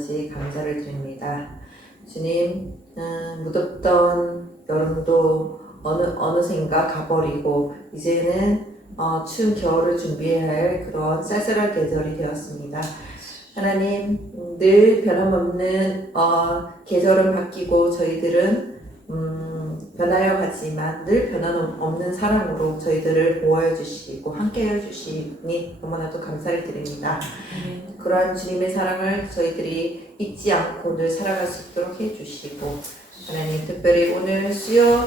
아버지 감사를 드립니다. 주님, 무덥던 여름도 어느샌가 가버리고 이제는 추운 겨울을 준비해야 할 그런 쌀쌀한 계절이 되었습니다. 하나님, 늘 변함없는 계절은 바뀌고 저희들은 변하여 가지만 늘 변함없는 사랑으로 저희들을 보호해 주시고 함께해 주시니 너무나도 감사를 드립니다. 그러한 주님의 사랑을 저희들이 잊지 않고 늘 살아갈 수 있도록 해주시고 하나님, 특별히 오늘 수요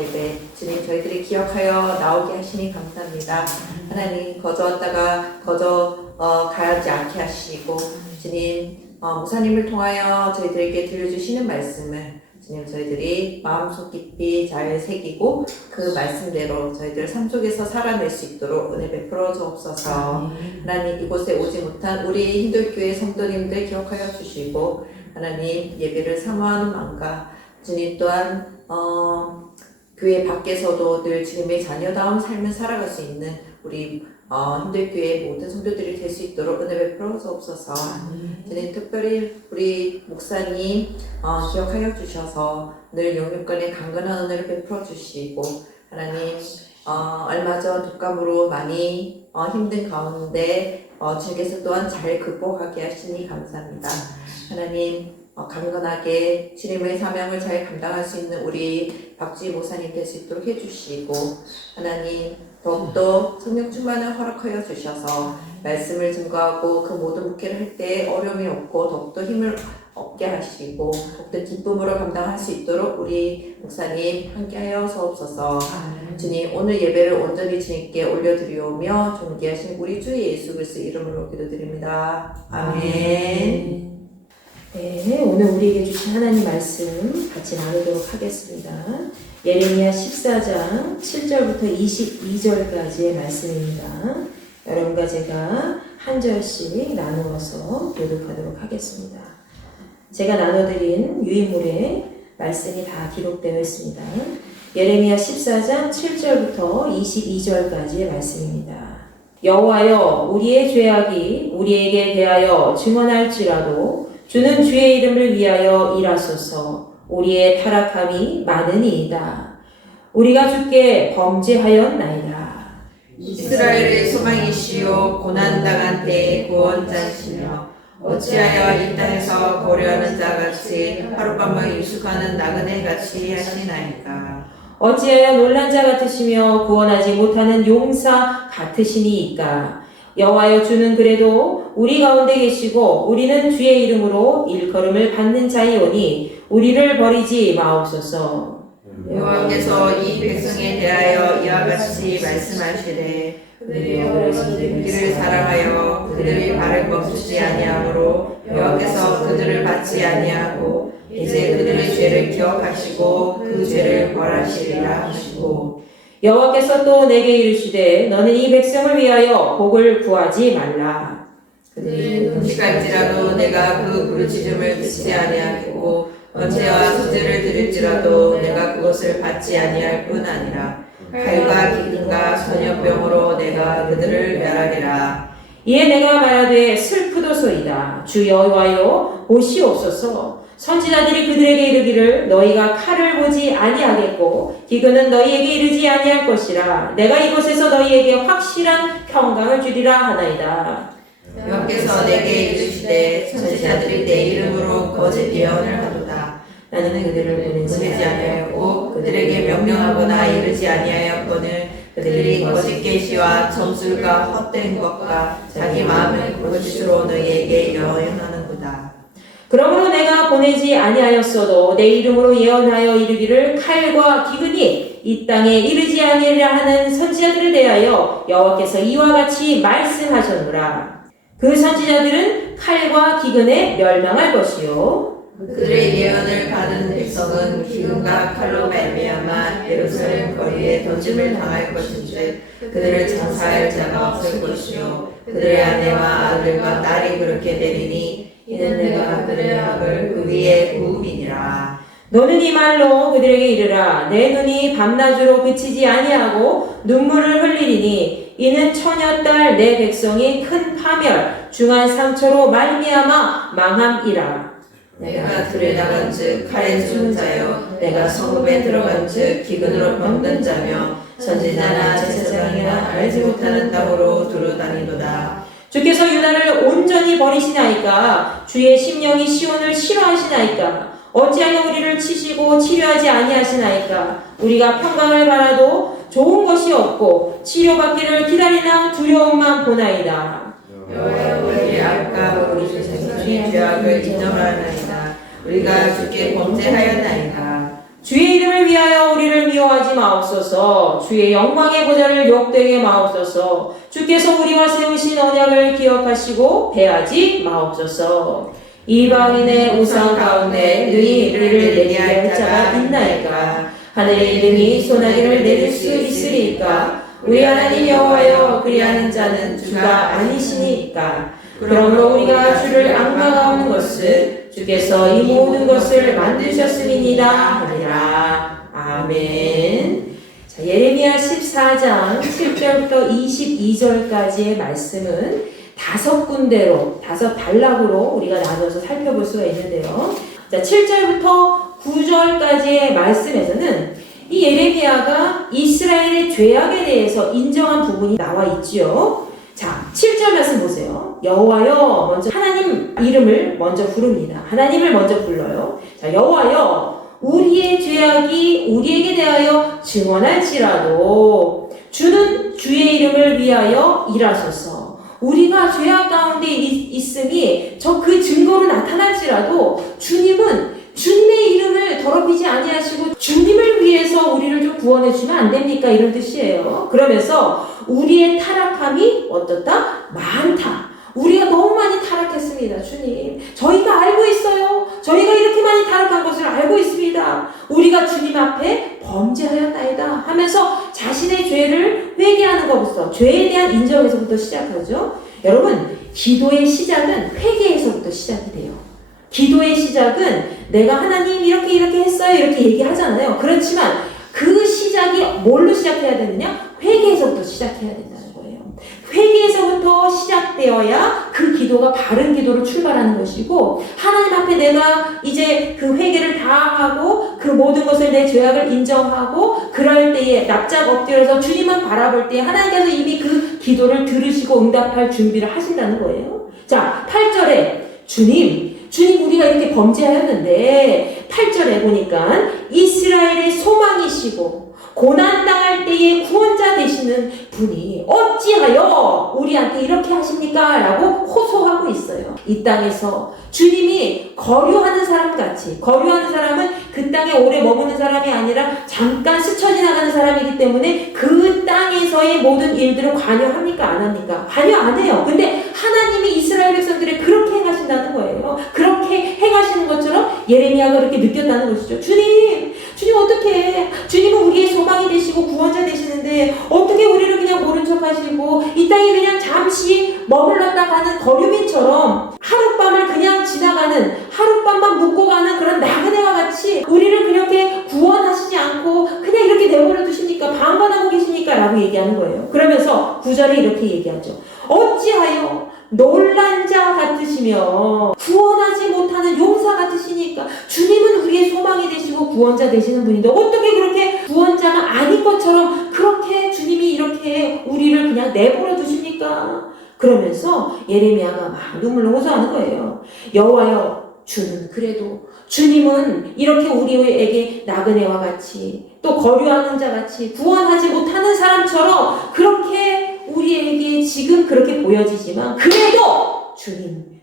예배 주님 저희들이 기억하여 나오게 하시니 감사합니다. 하나님, 거저 왔다가 거저 가지 않게 하시고 주님 목사님을 통하여 저희들에게 들려주시는 말씀을 주님 저희들이 마음속 깊이 잘 새기고 그 말씀대로 저희들 삶 속에서 살아낼 수 있도록 은혜 베풀어 주옵소서. 하나님, 이곳에 오지 못한 우리 hin들교회 성도님들 기억하여 주시고 하나님, 예배를 사모하는 마음과 주님 또한 교회 밖에서도 늘 주님의 자녀다운 삶을 살아갈 수 있는 우리 hin들교회 모든 성도들이 될 수 있도록 은혜 베풀어 주옵소서. 주님, 특별히 우리 목사님 기억하여 주셔서 늘 영육간에 강건한 은혜를 베풀어 주시고 하나님, 얼마 전 독감으로 많이 힘든 가운데 주님께서 또한 잘 극복하게 하시니 감사합니다. 하나님, 강건하게 주님의 사명을 잘 감당할 수 있는 우리 박주희 목사님 될 수 있도록 해주시고 하나님, 더욱더 성령 충만을 허락하여 주셔서 말씀을 증거하고 그 모든 목회를 할 때 어려움이 없고 더욱더 힘을 얻게 하시고 더욱더 기쁨으로 감당할 수 있도록 우리 목사님 함께하여 주옵소서. 주님, 오늘 예배를 온전히 주님께 올려드리오며 존귀하신 우리 주 예수 그리스도 이름으로 기도드립니다. 아멘. 네, 오늘 우리에게 주신 하나님 말씀 같이 나누도록 하겠습니다. 예레미야 14장 7절부터 22절까지의 말씀입니다. 여러분과 제가 한 절씩 나누어서 교독하도록 하겠습니다. 제가 나눠드린 유인물에 말씀이 다 기록되어 있습니다. 예레미야 14장 7절부터 22절까지의 말씀입니다. 여호와여, 우리의 죄악이 우리에게 대하여 증언할지라도 주는 주의 이름을 위하여 일하소서. 우리의 타락함이 많으니이다. 우리가 주께 범죄하였나이다. 이스라엘의 소망이시요 고난당한 때의 구원자시며 어찌하여 이 땅에서 고려하는 자같이 하룻밤을 유숙하는 나그네 같이 하시나이까. 어찌하여 놀란 자 같으시며 구원하지 못하는 용사 같으시니이까. 여호와여, 주는 그래도 우리 가운데 계시고 우리는 주의 이름으로 일컬음을 받는 자이오니 우리를 버리지 마옵소서. 여호와께서 이 백성에 대하여 이와 같이 말씀하시되 그들이 그들을 사랑하여 그들이 발을 멈추지 아니하므로 여호와께서 그들을 받지 아니하고 이제 그들의 죄를 기억하시고 그 죄를 벌하시리라 하시고 여호와께서 또 내게 이르시되 너는 이 백성을 위하여 복을 구하지 말라. 그들이 금식할지라도 내가 그 부르짖음을 듣지 아니하겠고 언제와 소재를 드릴지라도 내가 그것을 받지 아니할 뿐 아니라 칼과 기근과 전염병으로 내가 그들을 멸하리라. 이에 내가 말하되 슬프도소이다. 주 여호와여, 보시옵소서. 선지자들이 그들에게 이르기를 너희가 칼을 보지 아니하겠고 기근은 너희에게 이르지 아니할 것이라. 내가 이곳에서 너희에게 확실한 평강을 주리라 하나이다. 여호와께서 내게 이르시되 선지자들이 내 이름으로 거짓 예언을 하도다. 나는 그들을 보내지 아니하였고 그들에게 명령하거나 이르지 아니하였거늘 그들이 거짓 계시와 점술과 헛된 것과 자기 마음을 거짓으로 너희에게 여행하는구나. 그러므로 내가 보내지 아니하였어도 내 이름으로 예언하여 이르기를 칼과 기근이 이 땅에 이르지 아니하리라 하는 선지자들에 대하여 여호와께서 이와 같이 말씀하셨노라. 그 선지자들은 칼과 기근에 멸망할 것이요 그들의 예언을 받은 백성은 기근과 칼로 말미암아 예루살렘 거리에 던짐을 당할 것인데 그들을 장사할 자가 없을 것이요 그들의 아내와 아들과 딸이 그렇게 되리니 이는 내가 그들의 악을 그 위에 부음이니라. 너는 이 말로 그들에게 이르라. 내 눈이 밤낮으로 그치지 아니하고 눈물을 흘리리니 이는 처녀딸 내 백성이 큰 파멸 중한 상처로 말미암아 망함이라. 내가 들에 나간즉 칼에 죽은 자여 내가 성읍에 들어간즉 기근으로 병든 자며 선지자나 제사장이나 알지 못하는 땅으로 두루 다니도다. 주께서 유다를 온전히 버리시나이까? 주의 심령이 시온을 싫어하시나이까? 어찌하여 우리를 치시고 치료하지 아니하시나이까? 우리가 평강을 바라도 좋은 것이 없고 치료받기를 기다리나 두려움만 보나이다. 여호와여 우리 악과 우리 조상의 죄악을 인정하나이다. 우리가 주께 범죄하였나이다. 주의 이름을 위하여 우리를 미워하지 마옵소서. 주의 영광의 보좌를 욕되게 마옵소서. 주께서 우리와 세우신 언약을 기억하시고 배하지 마옵소서. 이방인의 우상 가운데 능히 이를 내리게 할 자가 있나이까? 하늘의 이름이 소나기를 내릴 수 있으리까? 우리 하나님 여호와여 그리하는 자는 주가 아니시니까. 그러므로 우리가 주를 앙망하는 것은 주께서 이 모든 것을 만드셨음이니이다 하리라. 아멘. 자, 예레미야 14장 7절부터 22절까지의 말씀은 5군데로 5단락으로 우리가 나눠서 살펴볼 수가 있는데요. 자, 7절부터 9절까지의 말씀에서는 이 예레미야가 이스라엘의 죄악에 대해서 인정한 부분이 나와 있지요. 자, 7절 말씀 보세요. 여호와여, 먼저 하나님 이름을 먼저 부릅니다. 하나님을 먼저 불러요. 자, 여호와여, 우리의 죄악이 우리에게 대하여 증언할지라도 주는 주의 이름을 위하여 일하소서. 우리가 죄악 가운데 있음이 그 증거로 나타날지라도 주님은 주님의 이름을 더럽히지 아니하시고 주님을 위해서 우리를 좀 구원해 주면 안 됩니까? 이런 뜻이에요. 그러면서 우리의 타락함이 어떻다? 많다. 우리가 너무 많이 타락했습니다. 주님, 저희가 알고 있어요. 저희가 이렇게 많이 타락한 것을 알고 있습니다. 우리가 주님 앞에 범죄하였나이다 하면서 자신의 죄를 회개하는 것부터, 죄에 대한 인정에서부터 시작하죠. 여러분, 기도의 시작은 회개에서부터 시작이 돼요. 기도의 시작은 내가 하나님 이렇게 했어요 이렇게 얘기하잖아요. 그렇지만 그 시작이 뭘로 시작해야 되느냐? 회개에서부터 시작해야 된다는 거예요. 회개에서부터 시작되어야 그 기도가 바른 기도로 출발하는 것이고, 하나님 앞에 내가 이제 그 회개를 다 하고 그 모든 것을 내 죄악을 인정하고 그럴 때에 납작 엎드려서 주님을 바라볼 때 하나님께서 이미 그 기도를 들으시고 응답할 준비를 하신다는 거예요. 자, 8절에 주님 우리가 이렇게 범죄하였는데 8절에 보니까 이스라엘의 소망이시고 고난당할 때에 구원자 되시는 분이 어찌하여 우리한테 이렇게 하십니까? 라고 호소하고 있어요. 이 땅에서 주님이 거류하는 사람같이, 거류하는 사람은 그 땅에 오래 머무는 사람이 아니라 잠깐 스쳐 지나가는 사람이기 때문에 그 땅에서의 모든 일들을 관여합니까? 안 합니까? 관여 안 해요. 근데 하나님이 이스라엘 백성들을 그렇게 행하신다는 거예요. 그렇게 행하시는 것처럼 예레미야가 그렇게 느꼈다는 것이죠. 주님 어떻게, 주님은 우리의 소망이 되시고 구원자 되시는데 어떻게 우리를 그냥 모른 척 하시고 이 땅에 그냥 잠시 머물렀다 가는 거류민처럼 하룻밤을 그냥 지나가는, 하룻밤만 묵고 가는 그런 나그네와 같이 우리를 그렇게 구원하시지 않고 그냥 이렇게 내버려 두십니까? 방관하고 계십니까? 라고 얘기하는 거예요. 그러면서 9절에 이렇게 얘기하죠. 어찌하여 놀란 자 같으시며 구원하지 못하는 용사 같으시니까. 주님은 우리의 소망이 되시고 구원자 되시는 분인데 어떻게 그렇게 구원자가 아닌 것처럼 그렇게 주님이 이렇게 우리를 그냥 내버려 두십니까? 그러면서 예레미야가 막 눈물로 호소하는 거예요. 여호와여, 주님은 이렇게 우리에게 나그네와 같이 또 거류하는 자 같이 구원하지 못하는 사람처럼 그렇게 우리에게 지금 그렇게 보여지지만 그래도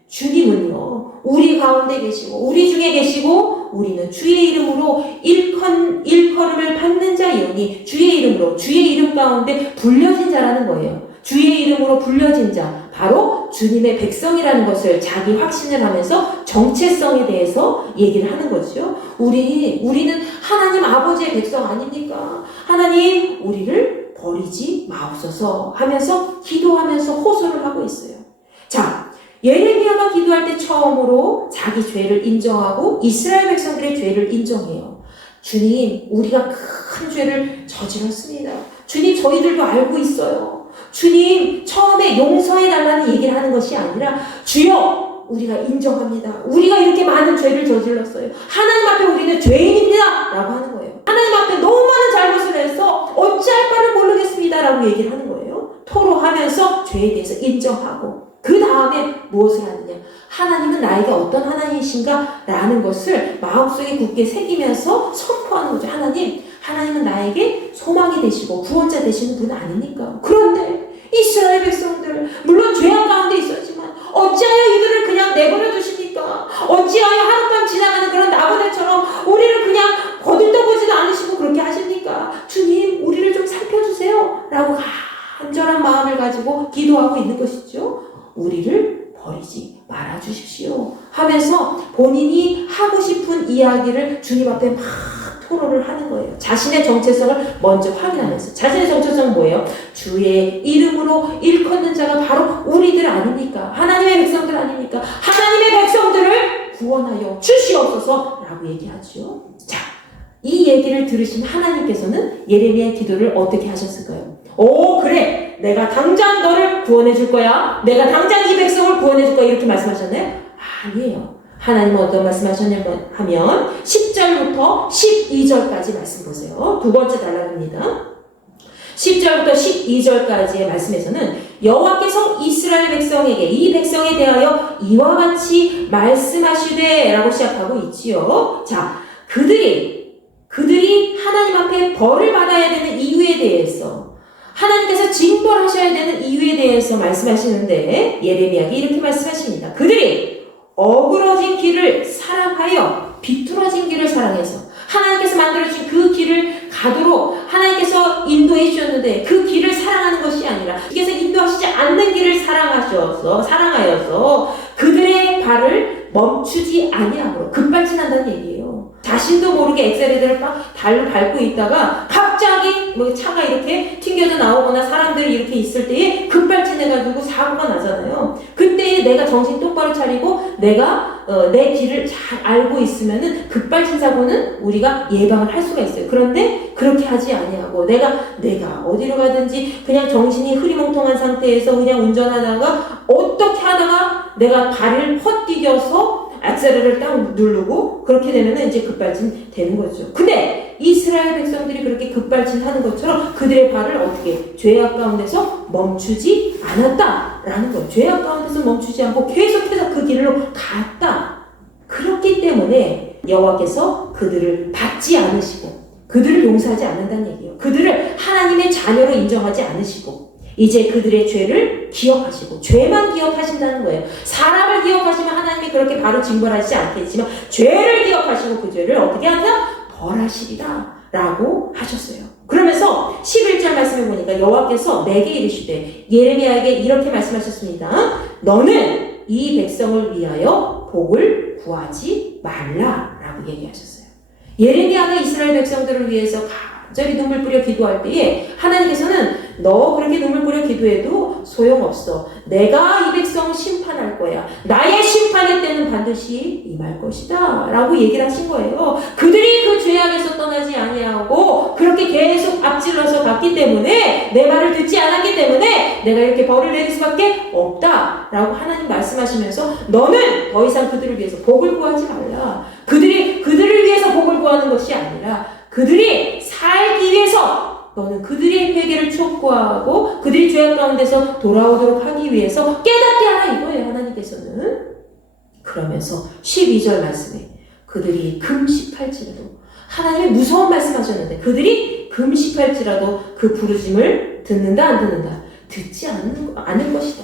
주님은요 우리 가운데 계시고 우리 중에 계시고 우리는 주의 이름으로 일컬음을 받는 자이오니 주의 이름으로, 주의 이름 가운데 불려진 자라는 거예요. 주의 이름으로 불려진 자, 바로 주님의 백성이라는 것을 자기 확신을 하면서 정체성에 대해서 얘기를 하는 거죠. 우리는 하나님 아버지의 백성 아닙니까? 하나님 우리를 버리지 마옵소서 하면서 기도하면서 호소를 하고 있어요. 자, 예레미야가 기도할 때 처음으로 자기 죄를 인정하고 이스라엘 백성들의 죄를 인정해요. 주님, 우리가 큰 죄를 저질렀습니다. 주님, 저희들도 알고 있어요. 주님, 처음에 용서해달라는 얘기를 하는 것이 아니라, 주여, 우리가 인정합니다. 우리가 이렇게 많은 죄를 저질렀어요. 하나님 앞에 우리는 죄인입니다. 라고 하는 거예요. 하나님 앞에 너무 많은 잘못을 해서 어찌할 바를 모르겠습니다. 라고 얘기를 하는 거예요. 토로하면서 죄에 대해서 인정하고, 그 다음에 무엇을 하느냐? 하나님은 나에게 어떤 하나님이신가? 라는 것을 마음속에 굳게 새기면서 선포하는 거죠. 하나님은 나에게 소망이 되시고 구원자 되시는 분 아닙니까? 그런데 이스라엘 백성들, 물론 죄악 가운데 있었지만 어찌하여 이들을 그냥 내버려 두십니까? 어찌하여 하룻밤 지나가는 그런 나그네처럼 우리를 그냥 거들떠보지도 않으시고 그렇게 하십니까? 주님, 우리를 좀 살펴주세요. 라고 간절한 마음을 가지고 기도하고 있는 것이죠. 우리를 버리지 말아주십시오 하면서 본인이 하고 싶은 이야기를 주님 앞에 막 토로를 하는 거예요. 자신의 정체성을 먼저 확인하면서. 자신의 정체성은 뭐예요? 주의 이름으로 일컫는 자가 바로 우리들 아닙니까? 하나님의 백성들 아닙니까? 하나님의 백성들을 구원하여 주시옵소서 라고 얘기하죠. 자, 이 얘기를 들으신 하나님께서는 예레미야의 기도를 어떻게 하셨을까요? 오, 그래, 내가 당장 너를 구원해 줄 거야. 내가 당장 이 백성을 구원해 줄 거야. 이렇게 말씀하셨나요? 아니에요. 하나님은 어떤 말씀하셨냐면 하면 10절부터 12절까지 말씀 보세요. 두 번째 단락입니다. 10절부터 12절까지의 말씀에서는 여호와께서 이스라엘 백성에게 이 백성에 대하여 이와 같이 말씀하시되 라고 시작하고 있지요. 자, 그들이 하나님 앞에 벌을 받아야 되는 이유에 대해서, 하나님께서 징벌하셔야 되는 이유에 대해서 말씀하시는데 예레미야가 이렇게 말씀하십니다. 그들이 어그러진 길을 사랑하여 비뚤어진 길을 사랑해서 하나님께서 만들어주신 그 길을 가도록 하나님께서 인도해 주셨는데 그 길을 사랑하는 것이 아니라 주께서 인도하시지 않는 길을 사랑하여서 그들의 발을 멈추지 아니함으로 급발진한다는 얘기예요. 자신도 모르게 엑셀레이터를 막 달로 밟고 있다가 갑자기 뭐 차가 이렇게 튕겨져 나오거나 사람들이 이렇게 있을 때에 급발진해가지고 사고가 나잖아요. 그때 내가 정신 똑바로 차리고 내가 내 길을 잘 알고 있으면은 급발진 사고는 우리가 예방을 할 수가 있어요. 그런데 그렇게 하지 아니하고 내가 어디로 가든지 그냥 정신이 흐리멍텅한 상태에서 그냥 운전하다가 어떻게 하다가 내가 발을 헛디뎌서 액셀을 딱 누르고 그렇게 되면 이제 급발진 되는 거죠. 근데 이스라엘 백성들이 그렇게 급발진하는 것처럼 그들의 발을 어떻게 죄악 가운데서 멈추지 않았다라는 거예요. 죄악 가운데서 멈추지 않고 계속해서 그 길로 갔다. 그렇기 때문에 여호와께서 그들을 받지 않으시고 그들을 용서하지 않는다는 얘기예요. 그들을 하나님의 자녀로 인정하지 않으시고 이제 그들의 죄를 기억하시고 죄만 기억하신다는 거예요. 사람을 기억하시면 하나님이 그렇게 바로 징벌하시지 않겠지만 죄를 기억하시고 그 죄를 어떻게 한다? 벌하시리라 라고 하셨어요. 그러면서 11절 말씀해 보니까 여호와께서 내게 이르시되 예레미야에게 이렇게 말씀하셨습니다. 너는 이 백성을 위하여 복을 구하지 말라 라고 얘기하셨어요. 예레미야가 이스라엘 백성들을 위해서 간절히 눈물 뿌려 기도할 때에 하나님께서는 너 그렇게 눈물 뿌려 기도해도 소용없어. 내가 이 백성을 심판할 거야. 나의 심판의 때는 반드시 임할 것이다 라고 얘기를 하신 거예요. 그들이 그 죄악에서 떠나지 아니하고 그렇게 계속 앞질러서 갔기 때문에 내 말을 듣지 않았기 때문에 내가 이렇게 벌을 내릴 수밖에 없다 라고 하나님 말씀하시면서 너는 더 이상 그들을 위해서 복을 구하지 말라. 그들을 위해서 복을 구하는 것이 아니라 그들이 살기 위해서 너는 그들의 회개를 촉구하고 그들이 죄악 가운데서 돌아오도록 하기 위해서 깨닫게 하라 이거예요. 하나님께서는. 그러면서 12절 말씀에 그들이 금식할지라도 하나님이 무서운 말씀하셨는데 그들이 금식할지라도 그 부르심을 듣는다 안 듣는다? 듣지 않을 것이다.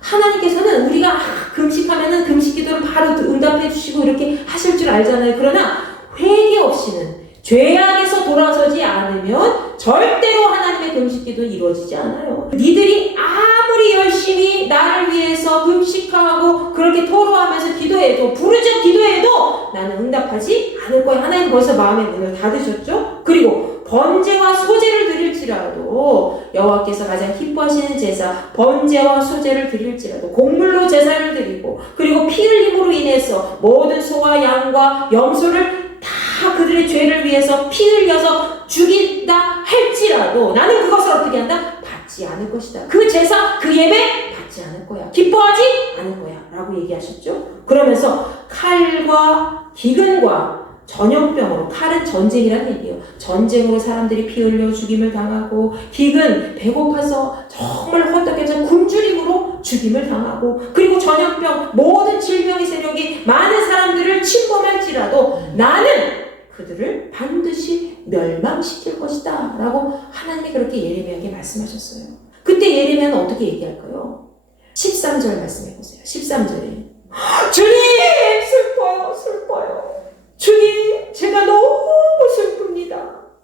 하나님께서는 우리가 금식하면은 금식 기도를 바로 응답해 주시고 이렇게 하실 줄 알잖아요. 그러나 회개 없이는 죄악에서 돌아서지 않으면 절대로 하나님의 금식기도는 이루어지지 않아요. 니들이 아무리 열심히 나를 위해서 금식하고 그렇게 토로하면서 기도해도 부르짖어 기도해도 나는 응답하지 않을 거야. 하나님 벌써 마음의 문을 닫으셨죠? 그리고 번제와 소제를 드릴지라도 여호와께서 가장 기뻐하시는 제사 번제와 소제를 드릴지라도 곡물로 제사를 드리고 그리고 피 흘림으로 인해서 모든 소와 양과 염소를 다 그들의 죄를 위해서 피 흘려서 죽인다 할지라도 나는 그것을 어떻게 한다? 받지 받지 않을 것이다. 그 제사, 그 예배 받지 않을 거야. 기뻐하지 않을 거야. 라고 얘기하셨죠. 그러면서 칼과 기근과 전염병으로, 칼은 전쟁이라는 얘기예요. 전쟁으로 사람들이 피 흘려 죽임을 당하고, 기근, 배고파서 정말 헛떡해서 굶주림으로 죽임을 당하고, 그리고 전염병, 모든 질병의 세력이 많은 사람들을 침범할지라도 나는 그들을 반드시 멸망시킬 것이다 라고 하나님이 그렇게 예레미야에게 말씀하셨어요. 그때 예레미야는 어떻게 얘기할까요? 13절 말씀해보세요. 13절에 주님 슬퍼요. 주님 제가 너무 슬픕니다.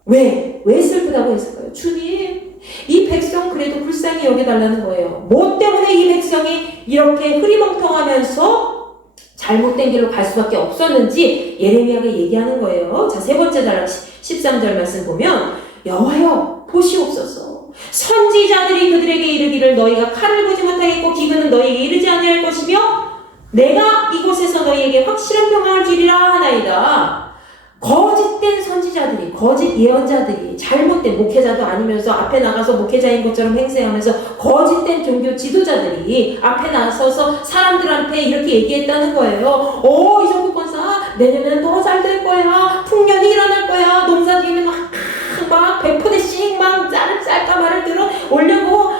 왜 슬프다고 했을까요? 주님 이 백성 그래도 불쌍히 여겨달라는 거예요. 뭐 때문에 이 백성이 이렇게 흐리멍텅하면서 잘못된 길로 갈 수밖에 없었는지 예레미야가 얘기하는 거예요. 자, 세 번째 달 13절 말씀 보면 여호와여 보시옵소서 선지자들이 그들에게 이르기를 너희가 칼을 보지 못하겠고 기근은 너희에게 이르지 아니할 것이며 내가 이곳에서 너희에게 확실한 평강을 주리라 하나이다. 거짓된 선지자들이, 거짓 예언자들이, 잘못된 목회자도 아니면서 앞에 나가서 목회자인 것처럼 행세하면서 거짓된 종교 지도자들이 앞에 나서서 사람들한테 이렇게 얘기했다는 거예요. 이정부 권사 내년에는 더 잘 될 거야. 풍년이 일어날 거야. 농사 지으면 막 100%씩 막 짤까말을 들어 올려고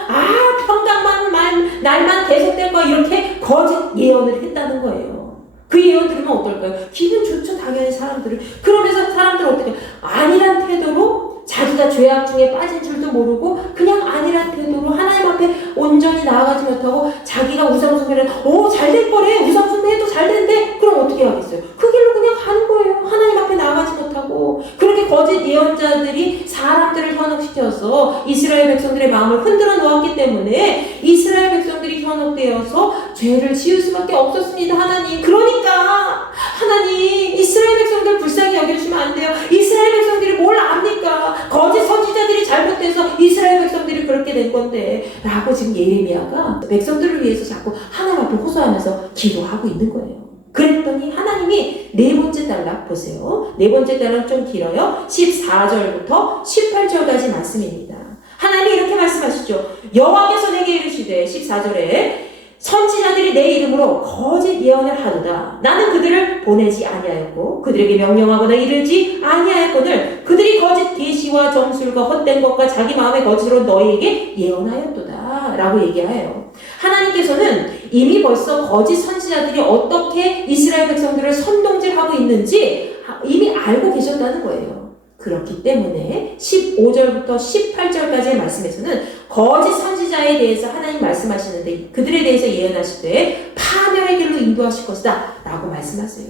평강만 날만 계속될 거야. 이렇게 거짓 예언을 했다는 거예요. 그 예언 들으면 어떨까요? 기분 좋죠, 당연히 사람들은. 그러면서 사람들은 어떻게 아니란 태도로 자기가 죄악 중에 빠진 줄도 모르고 그냥 아니란 태도로 하나님 앞에 온전히 나아가지 못하고 자기가 우상숭배를 잘 될 거래. 우상숭배해도 잘 된대. 그럼 어떻게 하겠어요? 그 길로 그냥 가는 거예요. 하나님 앞에 나아가지 못하고. 그렇게 거짓 예언자들이 사람들을 현혹시켜서 이스라엘 백성들의 마음을 흔들어 놓았기 때문에 이스라엘 백성들이 현혹되어서 죄를 지을 수밖에 없었습니다. 하나님. 그러니까 하나님 이스라엘 백성들 불쌍히 여겨주시면 안 돼요. 이스라엘 백성들이 뭘 압니까? 거짓 선지자들이 잘못돼서 이스라엘 백성들이 그렇게 된 건데 라고 지금 예레미야가 백성들을 위해서 자꾸 하나님 앞에 호소하면서 기도하고 있는 거예요. 그랬더니 하나님이 네 번째 단락 보세요. 네 번째 단락 좀 길어요. 14절부터 18절까지 말씀입니다. 하나님이 이렇게 말씀하시죠. 여호와께서 내게 이르시되 14절에 선지자들이 내 이름으로 거짓 예언을 하도다. 나는 그들을 보내지 아니하였고 그들에게 명령하거나 이르지 아니하였거늘 그들이 거짓 계시와 정술과 헛된 것과 자기 마음의 거짓으로 너희에게 예언하였도다 라고 얘기해요. 하나님께서는 이미 벌써 거짓 선지자들이 어떻게 이스라엘 백성들을 선동질하고 있는지 이미 알고 계셨다는 거예요. 그렇기 때문에 15절부터 18절까지의 말씀에서는 거짓 선지자에 대해서 하나님 말씀하시는데 그들에 대해서 예언하실 때 파멸의 길로 인도하실 것이다 라고 말씀하세요.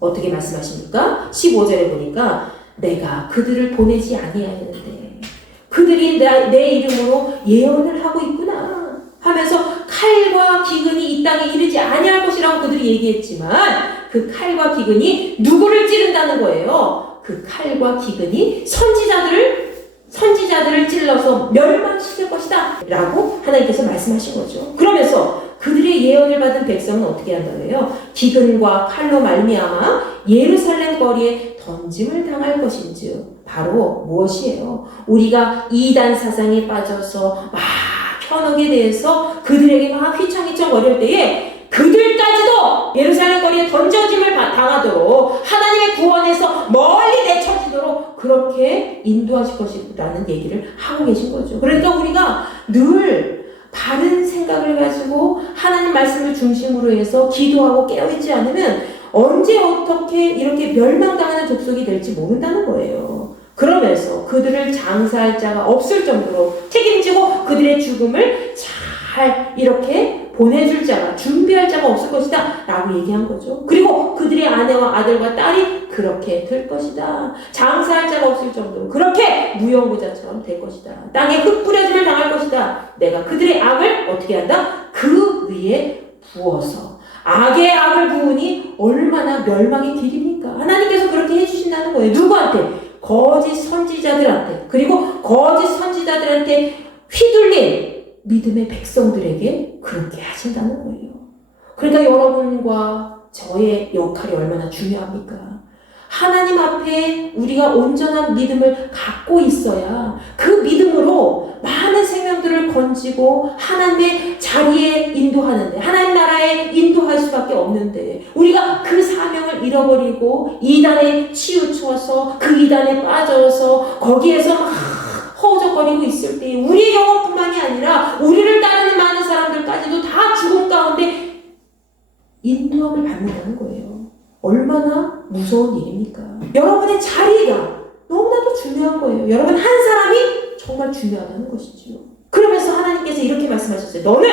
어떻게 말씀하십니까? 15절에 보니까 내가 그들을 보내지 아니하였는데 그들이 내 이름으로 예언을 하고 있구나 하면서 칼과 기근이 이 땅에 이르지 아니할 것이라고 그들이 얘기했지만 그 칼과 기근이 누구를 찌른다는 거예요. 그 칼과 기근이 선지자들을 찔러서 멸망시킬 것이다 라고 하나님께서 말씀하신 거죠. 그러면서 그들의 예언을 받은 백성은 어떻게 한다고 해요? 기근과 칼로 말미암아 예루살렘 거리에 던짐을 당할 것인즉 바로 무엇이에요? 우리가 이단 사상에 빠져서 막 현혹에 대해서 그들에게 막 휘청휘청 거릴 때에 그들까지도 예루살렘 거리에 던져짐을 당하도록 하나님의 구원에서 멀리 내쳐지도록 그렇게 인도하실 것이라는 얘기를 하고 계신 거죠. 그러니까 우리가 늘 바른 생각을 가지고 하나님 말씀을 중심으로 해서 기도하고 깨어있지 않으면 언제 어떻게 이렇게 멸망당하는 족속이 될지 모른다는 거예요. 그러면서 그들을 장사할 자가 없을 정도로 책임지고 그들의 죽음을 잘 이렇게 보내줄 자가, 준비할 자가 없을 것이다 라고 얘기한 거죠. 그리고 그들의 아내와 아들과 딸이 그렇게 될 것이다. 장사할 자가 없을 정도로 그렇게 무용부자처럼 될 것이다. 땅에 흙 뿌려짐을 당할 것이다. 내가 그들의 악을 어떻게 한다? 그 위에 부어서 악의 악을 부으니 얼마나 멸망의 길입니까? 하나님께서 그렇게 해주신다는 거예요. 누구한테? 거짓 선지자들한테. 그리고 거짓 선지자들한테 휘둘린 믿음의 백성들에게 그렇게 하신다는 거예요. 그러니까 여러분과 저의 역할이 얼마나 중요합니까? 하나님 앞에 우리가 온전한 믿음을 갖고 있어야 그 믿음으로 많은 생명을 백성들을 건지고 하나님의 자리에 인도하는데, 하나님 나라에 인도할 수밖에 없는데, 우리가 그 사명을 잃어버리고 이단에 치우쳐서 그 이단에 빠져서 거기에서 막 허우적거리고 있을 때 우리의 영혼뿐만이 아니라 우리를 따르는 많은 사람들까지도 다 죽음 가운데 인도함을 받는다는 거예요. 얼마나 무서운 일입니까? 여러분의 자리가 너무나도 중요한 거예요. 여러분 한 사람이 정말 중요하다는 것이지요. 그러면서 하나님께서 이렇게 말씀하셨어요. 너는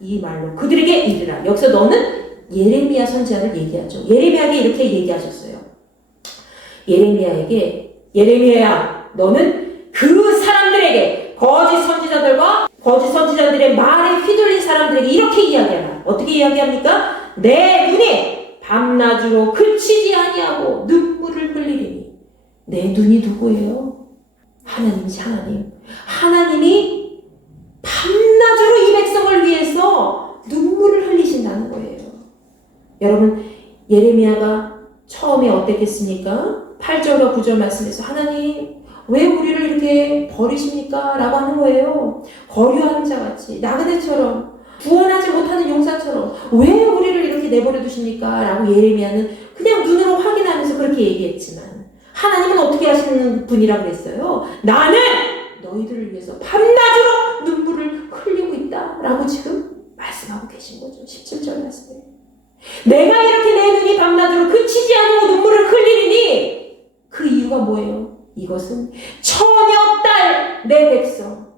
이 말로 그들에게 이르라. 여기서 너는 예레미야 선지자를 얘기하죠. 예레미야에게 이렇게 얘기하셨어요. 예레미야야 너는 그 사람들에게 거짓 선지자들과 거짓 선지자들의 말에 휘둘린 사람들에게 이렇게 이야기하라. 어떻게 이야기합니까? 내 눈이 밤낮으로 그치지 아니하고 눈물을 흘리리니. 내 눈이 누구예요? 하나님이지, 하나님. 하나님이 밤낮으로 이 백성을 위해서 눈물을 흘리신다는 거예요. 여러분, 예레미야가 처음에 어땠겠습니까? 8절과 9절 말씀에서 하나님 왜 우리를 이렇게 버리십니까? 라고 하는 거예요. 거류하는 자같이 나그네처럼 구원하지 못하는 용사처럼 왜 우리를 이렇게 내버려 두십니까? 라고 예레미야는 그냥 눈으로 확인하면서 그렇게 얘기했지만 하나님은 어떻게 하시는 분이라고 그랬어요? 나는 너희들을 위해서 밤낮으로 눈물을 흘리고 있다 라고 지금 말씀하고 계신 거죠. 17절 말씀에 내가 이렇게 내 눈이 밤낮으로 그치지 않고 눈물을 흘리니 그 이유가 뭐예요? 이것은 처녀딸 내 백성,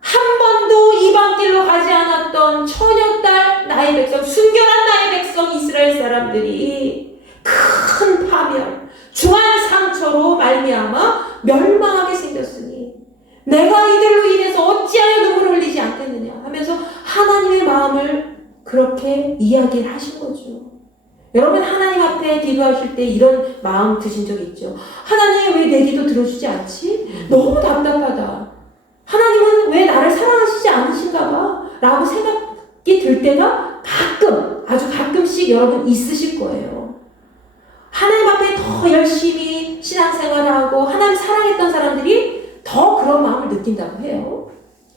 한 번도 이방길로 가지 않았던 처녀딸 나의 백성, 순결한 나의 백성 이스라엘 사람들이 큰 파멸, 중한 상처로 말미암아 멸망하게 생겼으니 내가 이들로 인해서 어찌하여 눈물을 흘리지 않겠느냐 하면서 하나님의 마음을 그렇게 이야기를 하신 거죠. 여러분 하나님 앞에 기도하실 때 이런 마음 드신 적 있죠? 하나님 왜 내 기도 들어주지 않지? 너무 답답하다. 하나님은 왜 나를 사랑하시지 않으신가 봐 라고 생각이 들 때가 가끔, 아주 가끔씩 여러분 있으실 거예요. 하나님 앞에 더 열심히 신앙생활을 하고 하나님 사랑했던 사람들이 더 그런 마음을 느낀다고 해요.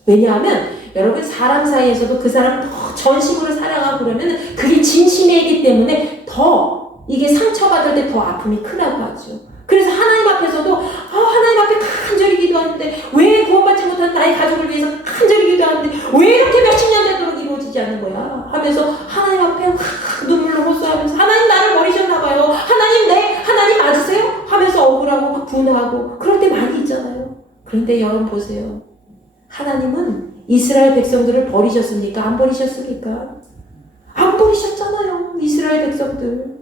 왜냐하면 여러분 사람 사이에서도 그 사람을 더 전심으로 사랑하고 그러면 그게 진심이기 때문에 더 이게 상처받을 때 더 아픔이 크다고 하죠. 그래서 하나님 앞에서도 하나님 앞에 간절히 기도하는데 왜 구원받지 못한 나의 가족을 위해서 간절히 기도하는데 왜 이렇게 몇십 년 되도록 이루어지지 않는 거야 하면서 하나님 앞에 눈물로 호소하면서 하나님 나를 버리셨나 봐요. 하나님 맞으세요? 하면서 억울하고 막 분하고 그럴 때 많이 있잖아요. 그런데 여러분 보세요. 하나님은 이스라엘 백성들을 버리셨습니까? 안 버리셨습니까? 안 버리셨잖아요. 이스라엘 백성들.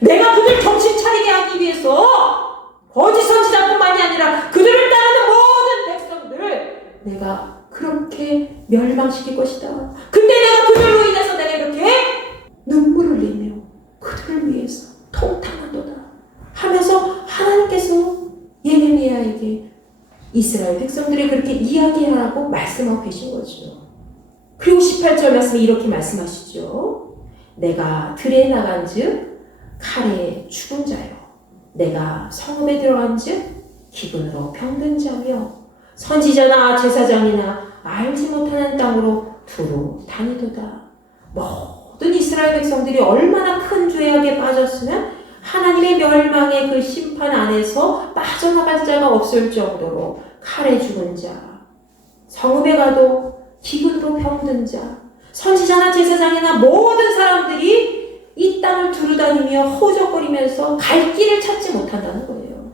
내가 그들 정신 차리게 하기 위해서 거짓 선지자뿐만이 아니라 그들을 따르는 모든 백성들을 내가 그렇게 멸망시킬 것이다. 근데 내가 그들로 인해서 내가 이렇게 눈물을 흘리며 그들을 위해서 통탄하도다 하면서 하나님께서 예레미야에게 이스라엘 백성들이 그렇게 이야기하라고 말씀하고 계신 거죠. 그리고 18절 말씀에 이렇게 말씀하시죠. 내가 들에 나간즉 칼에 죽은 자요 내가 성읍에 들어간즉 기근으로 병든 자며 선지자나 제사장이나 알지 못하는 땅으로 두루 다니도다. 모든 이스라엘 백성들이 얼마나 큰 죄악에 빠졌으면 하나님의 멸망의 그 심판 안에서 빠져나갈 자가 없을 정도로 칼에 죽은 자, 성읍에 가도 기근으로 병든 자, 선지자나 제사장이나 모든 사람들이 이 땅을 두루다니며 허우적거리면서 갈 길을 찾지 못한다는 거예요.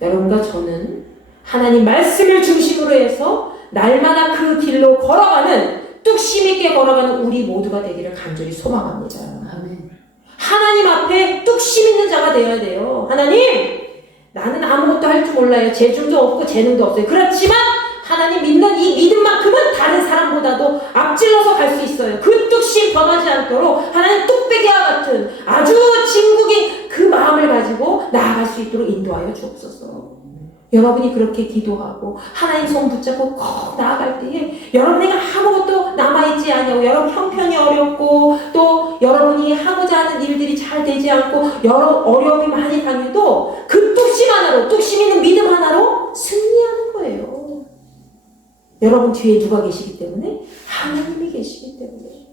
여러분과 저는 하나님 말씀을 중심으로 해서 날마다 그 길로 걸어가는 뚝심 있게 걸어가는 우리 모두가 되기를 간절히 소망합니다. 아멘. 하나님 앞에 뚝심 있는 자가 되어야 돼요. 하나님, 나는 아무것도 할 줄 몰라요. 재주도 없고 재능도 없어요. 그렇지만 하나님 믿는 이 믿음만큼은 다른 사람보다도 앞질러서 갈 수 있어요. 그 뚝심 범하지 않도록 하나님 뚝배기와 같은 아주 진국인 그 마음을 가지고 나아갈 수 있도록 인도하여 주옵소서. 여러분이 그렇게 기도하고 하나님 손 붙잡고 꼭 나아갈 때에 여러분에게 아무것도 남아있지 않냐고, 여러분 형편이 어렵고 또 여러분이 하고자 하는 일들이 잘 되지 않고 여러 어려움이 많이 당해도 그 뚝심 하나로, 뚝심 있는 믿음 하나로 승리하는 거예요. 여러분 뒤에 누가 계시기 때문에? 하나님이 계시기 때문에.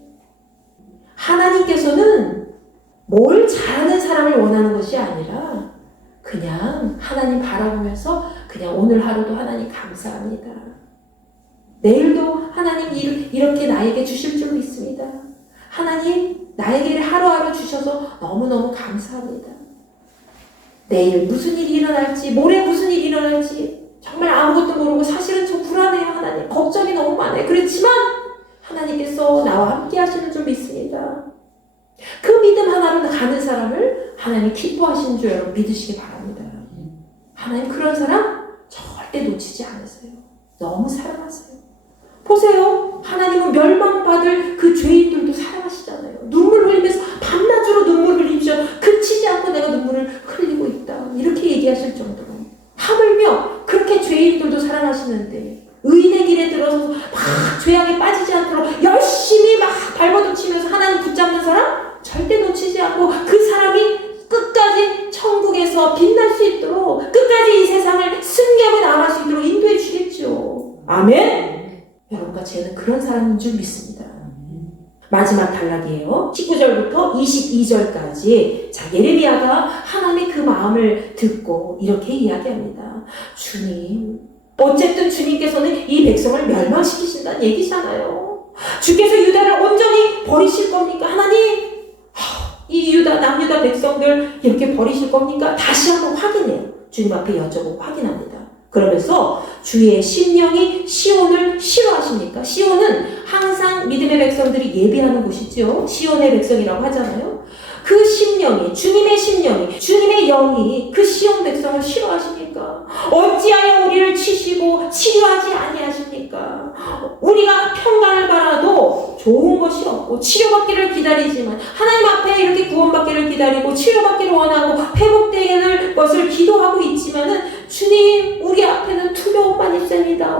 하나님께서는 뭘 잘하는 사람을 원하는 것이 아니라 그냥 하나님 바라보면서 그냥 오늘 하루도 하나님 감사합니다. 내일도 하나님 이렇게 나에게 주실 줄 믿습니다. 하나님 나에게 하루하루 주셔서 너무너무 감사합니다. 내일 무슨 일이 일어날지, 모레 무슨 일이 일어날지 정말 아무것도 모르고 사실은 좀 불안해요. 하나님 걱정이 너무 많아요. 그렇지만 하나님께서 나와 함께 하시는 줄 믿습니다. 그 믿음 하나로 가는 사람을 하나님이 기뻐하시는 줄 여러분 믿으시기 바랍니다. 하나님 그런 사람 절대 놓치지 않으세요. 너무 사랑하세요. 보세요. 하나님은 멸망받을 그 죄인들도 사랑하시잖아요. 눈물 흘리면서 밤낮으로 눈물 흘리죠. 그치지 않고 내가 눈물을 흘리고 있다. 이렇게 얘기하실 정도로. 하물며 그렇게 죄인들도 사랑하시는데 의인의 길에 들어서 막 죄악에 빠지지 않도록 열심히 막 발버둥 치면서 하나님 붙잡는 사람 절대 놓치지 않고 그 사람이 끝까지 천국에서 빛날 수 있도록 끝까지 이 세상을 승리하고 나아갈 수 있도록 인도해 주겠죠. 아멘. 여러분과 저는 그런 사람인 줄 믿습니다. 마지막 단락이에요. 19절부터 22절까지. 자, 예레미야가 하나님의 그 마음을 듣고 이렇게 이야기합니다. 주님, 어쨌든 주님께서는 이 백성을 멸망시키신다는 얘기잖아요. 주께서 유다를 온전히 버리실 겁니까? 하나님, 이 남유다 백성들 이렇게 버리실 겁니까? 다시 한번 확인해요. 주님 앞에 여쭤보고 확인합니다. 그러면서 주의 심령이 시온을 싫어하십니까? 시온은 항상 믿음의 백성들이 예배하는 곳이죠. 시온의 백성이라고 하잖아요. 그 심령이, 주님의 심령이, 주님의 영이 그 시온 백성을 싫어하십니까? 어찌하여 우리를 치시고 치료하지 아니하십니까? 우리가 평강을 바라도 좋은 것이 없고 치료받기를 기다리지만 하나님 앞에 이렇게 구원받기를 기다리고 치료받기를 원하고 회복되는 것을 기도하고 있지만은 주님, 우리 앞에는 두려움만 있습니다.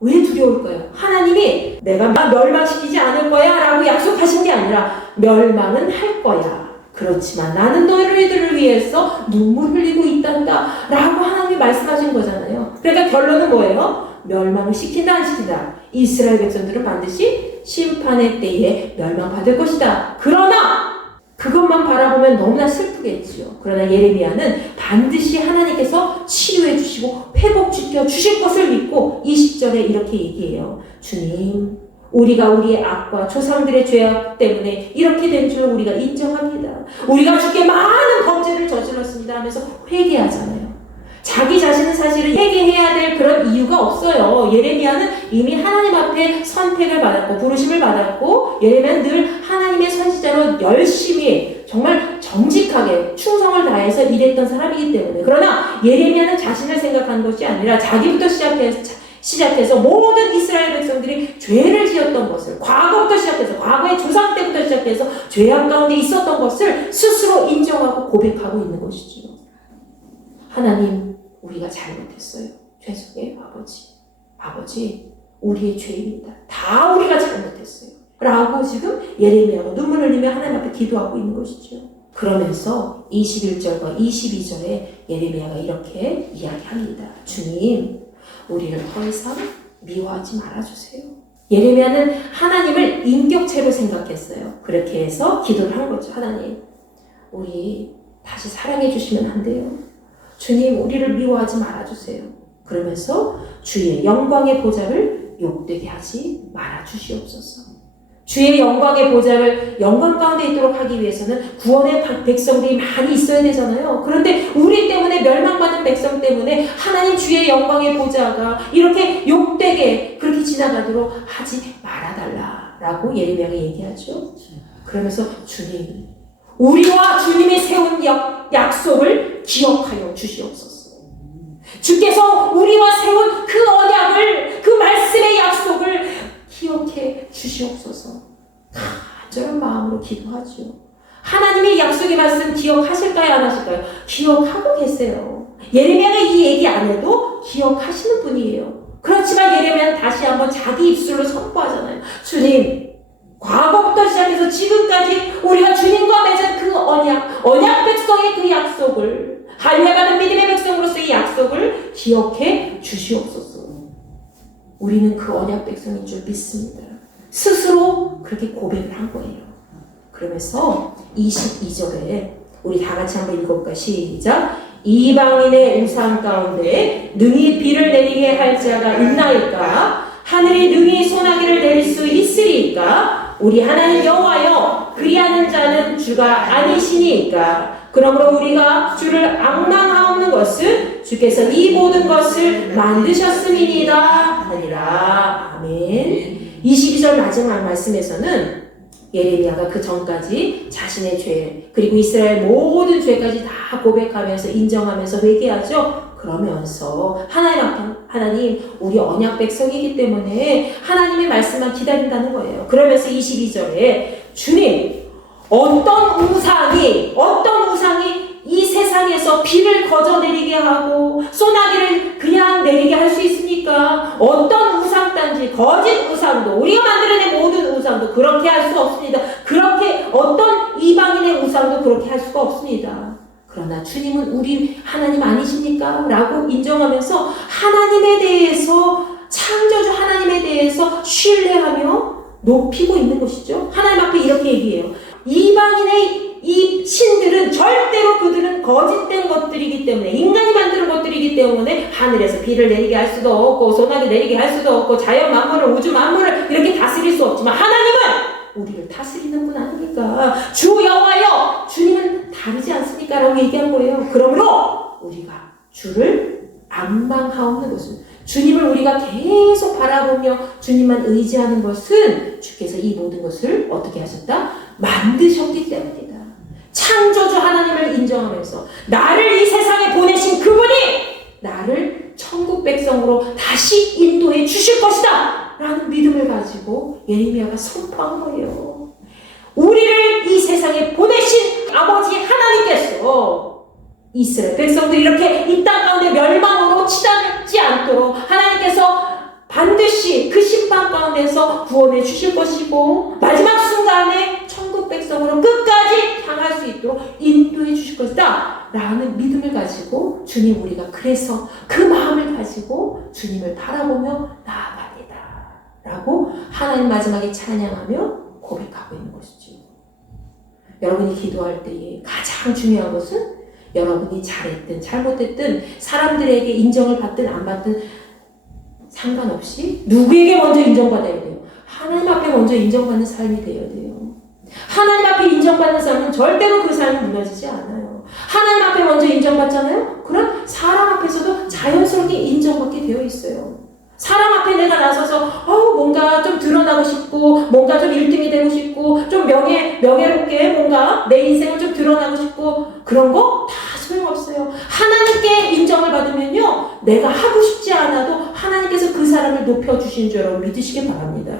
왜 두려울까요? 하나님이 내가 멸망시키지 않을 거야 라고 약속하신 게 아니라 멸망은 할 거야. 그렇지만 나는 너희들을 위해서 눈물 흘리고 있단다 라고 하나님이 말씀하신 거잖아요. 그러니까 결론은 뭐예요? 멸망을 시킨다 안 시킨다? 이스라엘 백성들은 반드시 심판의 때에 멸망받을 것이다. 그러나 그것만 바라보면 너무나 슬프겠지요. 그러나 예레미야는 반드시 하나님께서 치료해 주시고 회복시켜 주실 것을 믿고 20절에 이렇게 얘기해요. 주님, 우리가 우리의 악과 조상들의 죄악 때문에 이렇게 된 줄 우리가 인정합니다. 우리가 주께 많은 범죄를 저질렀습니다 하면서 회개하잖아요. 자기 자신은 사실은 회개해야 될 그런 이유가 없어요. 예레미야는 이미 하나님 앞에 선택을 받았고 부르심을 받았고 예레미야는 늘 하나님의 선지자로 열심히 정말 정직하게 충성을 다해서 일했던 사람이기 때문에 그러나 예레미야는 자신을 생각한 것이 아니라 자기부터 시작해서 모든 이스라엘 백성들이 죄를 지었던 것을 과거부터 시작해서 과거의 조상 때부터 시작해서 죄악 가운데 있었던 것을 스스로 인정하고 고백하고 있는 것이죠. 하나님, 우리가 잘못했어요. 죄송해요, 아버지, 우리의 죄입니다. 다 우리가 잘못했어요. 라고 지금 예레미야가 눈물 흘리며 하나님 앞에 기도하고 있는 것이죠. 그러면서 21절과 22절에 예레미야가 이렇게 이야기합니다. 주님, 우리를 더 이상 미워하지 말아주세요. 예레미야는 하나님을 인격체로 생각했어요. 그렇게 해서 기도를 한 거죠. 하나님, 우리 다시 사랑해 주시면 안 돼요. 주님, 우리를 미워하지 말아주세요. 그러면서 주의 영광의 보좌를 욕되게 하지 말아주시옵소서. 주의 영광의 보좌를 영광 가운데 있도록 하기 위해서는 구원의 백성들이 많이 있어야 되잖아요. 그런데 우리 때문에 멸망받는 백성 때문에 하나님 주의 영광의 보좌가 이렇게 욕되게 그렇게 지나가도록 하지 말아달라라고 예레미야가 얘기하죠. 그러면서 주님, 우리와 주님이 세운 약속을 기억하여 주시옵소서. 주께서 우리와 세운 그 언약을, 그 말씀의 약속을 기억해 주시옵소서. 간절한 마음으로 기도하죠. 하나님의 약속의 말씀 기억하실까요? 안 하실까요? 기억하고 계세요. 예레미야가 이 얘기 안 해도 기억하시는 분이에요. 그렇지만 예레미야는 다시 한번 자기 입술로 선포하잖아요. 주님, 과거부터 시작해서 지금까지 우리가 주님과 맺은 그 언약 백성의 그 약속을, 할례받은 믿음의 백성으로서 이 약속을 기억해 주시옵소서. 우리는 그 언약 백성인 줄 믿습니다. 스스로 그렇게 고백을 한 거예요. 그러면서 22절에 우리 다 같이 한번 읽어볼까요? 시작. 이방인의 우상 가운데 능히 비를 내리게 할 자가 있나이까? 하늘이 능히 소나기를 내릴 수 있으리이까? 우리 하나님 여호와여, 그리하는 자는 주가 아니시니까. 그러므로 우리가 주를 앙망하옵는 것은 주께서 이 모든 것을 만드셨음이니이다 하니라. 아멘. 22절 마지막 말씀에서는 예레미야가 그 전까지 자신의 죄 그리고 이스라엘 모든 죄까지 다 고백하면서 인정하면서 회개하죠. 그러면서 하나님 우리 언약 백성이기 때문에 하나님의 말씀만 기다린다는 거예요. 그러면서 22절에 주님 어떤 우상이 이 세상에서 비를 거저 내리게 하고 소나기를 그냥 내리게 할 수 있습니까? 어떤 우상단지 거짓 우상도 우리가 만들어낸 모든 우상도 그렇게 할 수 없습니다. 그렇게 어떤 이방인의 우상도 그렇게 할 수가 없습니다. 그러나 주님은 우리 하나님 아니십니까? 라고 인정하면서 하나님에 대해서 창조주 하나님에 대해서 신뢰하며 높이고 있는 것이죠. 하나님 앞에 이렇게 얘기해요. 이방인의 이 신들은 절대로 그들은 거짓된 것들이기 때문에 인간이 만드는 것들이기 때문에 하늘에서 비를 내리게 할 수도 없고 소나기 내리게 할 수도 없고 자연 만물을 우주 만물을 이렇게 다스릴 수 없지만 하나님은 우리를 다스리는 분 아닙니까? 주 여호와여 주님은 다르지 않습니까? 라고 얘기한 거예요. 그러므로 우리가 주를 앙망하옵는 것은 주님을 우리가 계속 바라보며 주님만 의지하는 것은 주께서 이 모든 것을 어떻게 하셨다? 만드셨기 때문이다. 창조주 하나님을 인정하면서 나를 이 세상에 보내신 그분이 나를 천국 백성으로 다시 인도해 주실 것이다 라는 믿음을 가지고 예레미야가 선포한 거예요. 우리를 이 세상에 보내신 아버지 하나님께서 이스라엘 백성들이 이렇게 이 땅 가운데 멸망으로 치닫지 않도록 하나님께서 반드시 그 심판 가운데서 구원해 주실 것이고 마지막 순간에 천국 백성으로 끝까지 향할 수 있도록 인도해 주실 것이다 라는 믿음을 가지고 주님 우리가 그래서 그 마음을 가지고 주님을 바라보며 나아갑니다 라고 하나님 마지막에 찬양하며 고백하고 있는 것이죠. 여러분이 기도할 때에 가장 중요한 것은 여러분이 잘했든 잘못했든 사람들에게 인정을 받든 안 받든 상관없이 누구에게 먼저 인정받아야 돼요? 하나님 앞에 먼저 인정받는 삶이 되어야 돼요. 하나님 앞에 인정받는 삶은 절대로 그 삶이 무너지지 않아요. 하나님 앞에 먼저 인정받잖아요? 그럼 사람 앞에서도 자연스럽게 인정받게 되어 있어요. 사람 앞에 내가 나서서 뭔가 좀 드러나고 싶고 뭔가 좀 1등이 되고 싶고 좀 명예롭게 뭔가 내 인생을 좀 드러나고 싶고 그런 거 다 소용없어요. 하나님께 인정을 받으면요 내가 하고 싶지 않아도 하나님께서 그 사람을 높여주신 줄 여러분 믿으시기 바랍니다.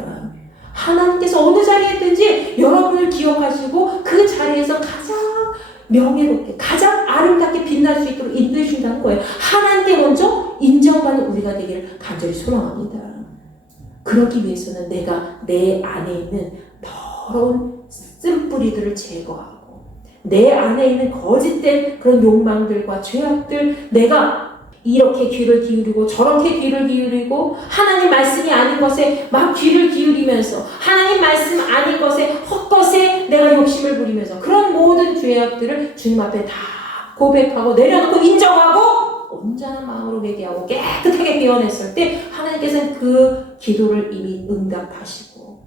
하나님께서 어느 자리에 있든지 여러분을 기억하시고 그 자리에서 가장 명예롭게 가장 아름답게 빛날 수 있도록 인도해 준다는 거예요. 하나님께 먼저 인정받는 우리가 되기를 간절히 소망합니다. 그러기 위해서는 내가 내 안에 있는 더러운 쓴뿌리들을 제거하고 내 안에 있는 거짓된 그런 욕망들과 죄악들 내가 이렇게 귀를 기울이고 저렇게 귀를 기울이고 하나님 말씀이 아닌 것에 막 귀를 기울이면서 하나님 말씀 아닌 것에 헛것에 내가 욕심을 부리면서 그런 모든 죄악들을 주님 앞에 다 고백하고 내려놓고 인정하고 온전한 마음으로 회개하고 깨끗하게 깨어냈을 때 하나님께서는 그 기도를 이미 응답하시고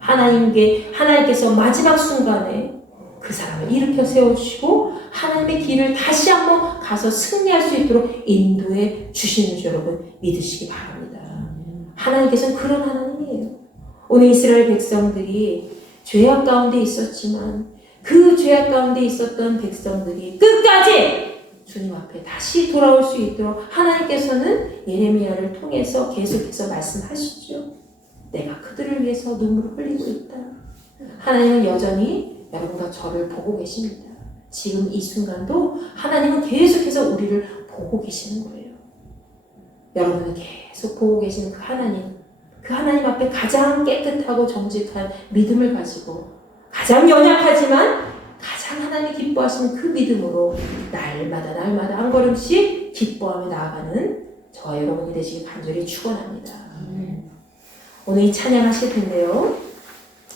하나님께서 마지막 순간에 그 사람을 일으켜 세우시고 하나님의 길을 다시 한번 가서 승리할 수 있도록 인도해 주시는 줄 여러분 믿으시기 바랍니다. 하나님께서는 그런 하나님이에요. 오늘 이스라엘 백성들이 죄악 가운데 있었지만 그 죄악 가운데 있었던 백성들이 끝까지 주님 앞에 다시 돌아올 수 있도록 하나님께서는 예레미야를 통해서 계속해서 말씀하시죠. 내가 그들을 위해서 눈물을 흘리고 있다. 하나님은 여전히 여러분과 저를 보고 계십니다. 지금 이 순간도 하나님은 계속해서 우리를 보고 계시는 거예요. 여러분은 계속 보고 계시는 그 하나님 앞에 가장 깨끗하고 정직한 믿음을 가지고 가장 연약하지만 가장 하나님이 기뻐하시는 그 믿음으로 날마다 한 걸음씩 기뻐하며 나아가는 저와 여러분이 되시길 간절히 축원합니다. 오늘 이 찬양하실 텐데요.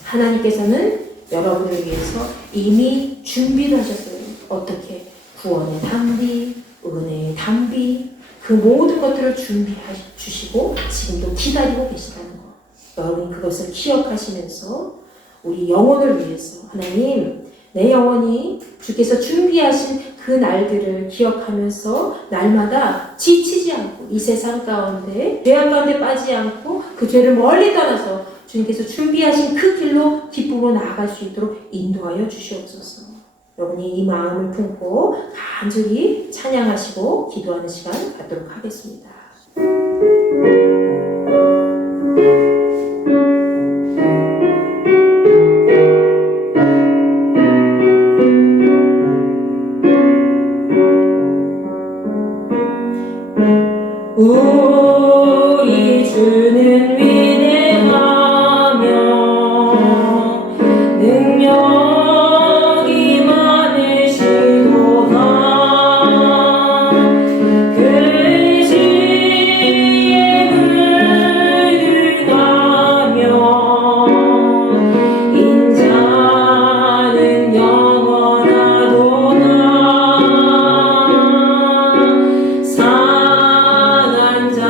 하나님께서는 여러분을 위해서 이미 준비를 하셨어요. 어떻게? 구원의 담비, 은혜의 담비, 그 모든 것들을 준비해 주시고 지금도 기다리고 계시다는 거. 여러분이 그것을 기억하시면서 우리 영혼을 위해서 하나님, 내 영혼이 주께서 준비하신 그 날들을 기억하면서 날마다 지치지 않고 이 세상 가운데 죄악 가운데 빠지지 않고 그 죄를 멀리 떠나서 주님께서 준비하신 그 길로 기쁨으로 나아갈 수 있도록 인도하여 주시옵소서. 여러분이 이 마음을 품고 간절히 찬양하시고 기도하는 시간 갖도록 하겠습니다. 우리 주는 위대하며 능력이 많으시도다. 그 지혜를 들가며 인자는 영원하도다. 상한 자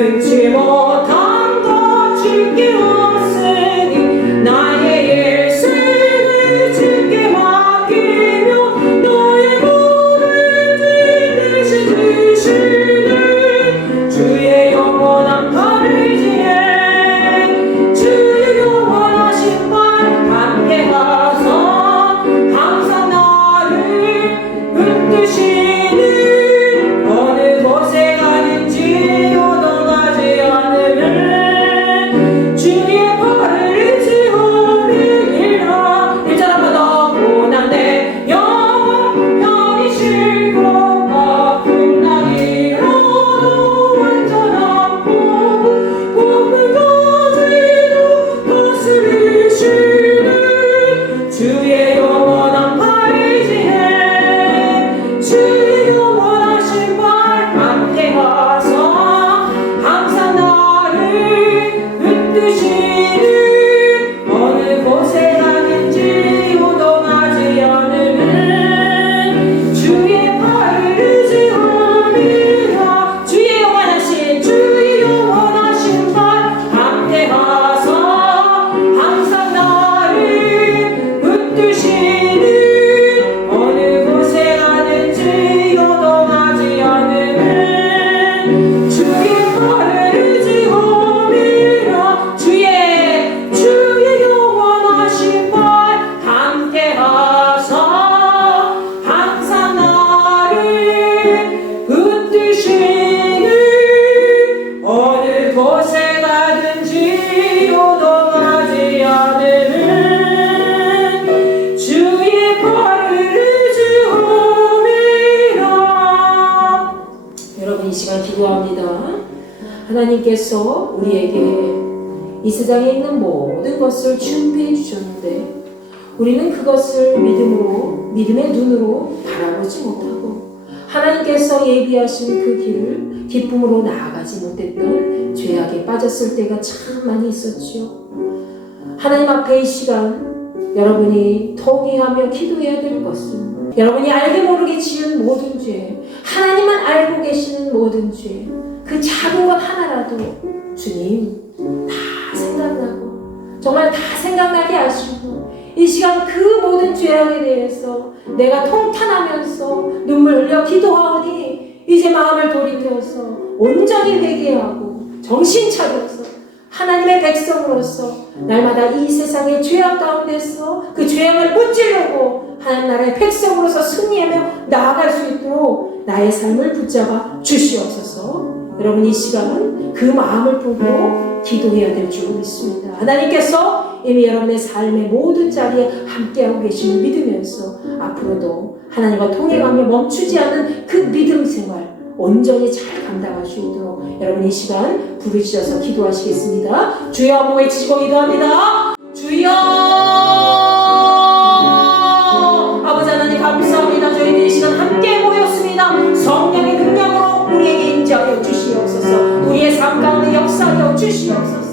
능치 못한 것 주께 왔으니 나의 일생을 주께 맡기며 너의 모든 뜻 대신 주시는 주의 영원한 팔을 지혜 주의 영원하신 발 함께 가서 항상 나를 붙드시는 어느 곳에 가든지 요동하지 않으면 주의 팔을 의지하리라. 1절 한번 더. 고난의 영원히 쉴고 아픈 날이라도 완전한 복음까지도 다스리시는 주의 영원한 팔을 지혜 주의 영원하신 발 함께 가서 항상 나를 붙드시는 어느 곳에 가든지 요동하지 않으면 주의 팔을 의지하리라. 주의 영원하신 발 함께 가서 항상 나를 붙드시는 어느 곳에 가든지 요동하지 않으면 주의 팔을 의지하리라. 주의 영원하신 발 함께 가서 항상 나를 붙드시는 어느 곳에 가든지 요동하지 않으면 주의 팔을 의지하리라. 여러분, 이 시간 기도합니다. 하나님께서 우리에게 이 세상에 있는 모든 것을 준비해 주셨는데 우리는 그것을 믿음의 눈으로 바라보지 못하고 하나님께서 예비하신 그 길을 기쁨으로 나아가지 못했던 죄악에 빠졌을 때가 참 많이 있었지요. 하나님 앞에 이 시간 여러분이 통회하며 기도해야 될 것은 여러분이 알게 모르게 지은 모든 죄, 하나님만 알고 계시는 모든 죄, 그 작은 것 하나라도 주님 다 생각나고 정말 다 생각나게 하시고 이 시간 그 모든 죄악에 대해서 내가 통탄하면서 눈물 흘려 기도하오니 이제 마음을 돌이켜서 온전히 회개하고 정신 차려서 하나님의 백성으로서 날마다 이 세상의 죄악 가운데서 그 죄악을 무찌르고 하나님 나라의 백성으로서 승리하며 나아갈 수 있도록 나의 삶을 붙잡아 주시옵소서. 여러분, 이 시간은 그 마음을 보고 기도해야 될 줄 믿습니다. 하나님께서 이미 여러분의 삶의 모든 자리에 함께하고 계심을 믿으면서 앞으로도 하나님과 통행하며 멈추지 않는 그 믿음 생활 온전히 잘 감당할 수 있도록 여러분 이 시간 부르짖어서 기도하시겠습니다. 주여 한번 외치고 기도합니다. 주여 아버지 하나님 감사합니다. 저희는 이 시간 함께 모였습니다. 성령의 능력으로 우리에게 임재하여 주시옵소서. 우리의 삶 가운데 역사하여 주시옵소서.